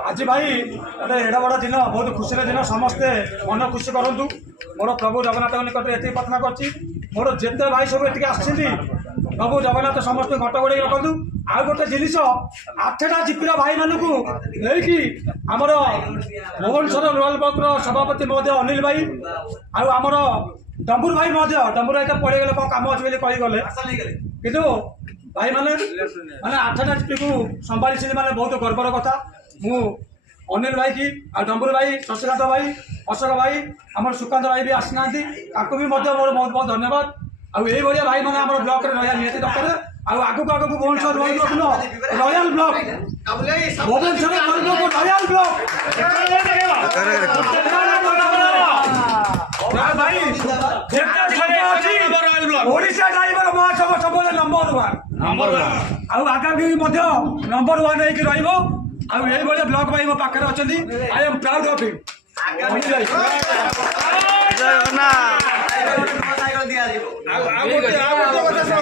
आज भाई गोटे एड़ा बड़ा दिन बहुत खुशी दिन समस्ते मन खुशी करूँ मोर प्रभु जगन्नाथ निकट ये प्रार्थना कर मोर जिते भाई सब ये प्रभु जगन्नाथ समस्त घट गोड़े रखु आउ गोटे जिनिस 8टा जीपीर भाई मानक लेकिन आमर भुवनेश्वर रोयल ब्लॉक सभापति महोदय अनिल भाई आमर डम्बुर भाई डम्बुर भाई तो पड़े गले कौन कम अच्छे कहीगले कितु भाई माने 8टा जीपी को संभाली माने बहुत गर्वर कथा मु अनिल भाई की डम्बुर भाई शशिकांत भाई अशोक भाई आम सुकांत भाई भी आसना भी मोर बहुत बहुत धन्यवाद आई भाई मैंने आम ब्लॉक निहती दरकार आगू आगू Bhubaneswar royal block Bhubaneswar royal block Odisha driver महासभा सब नंबर 1 आगामी नंबर 1 होगी रही ब्लॉक भाई मो पाखे अच्छा I am proud of him.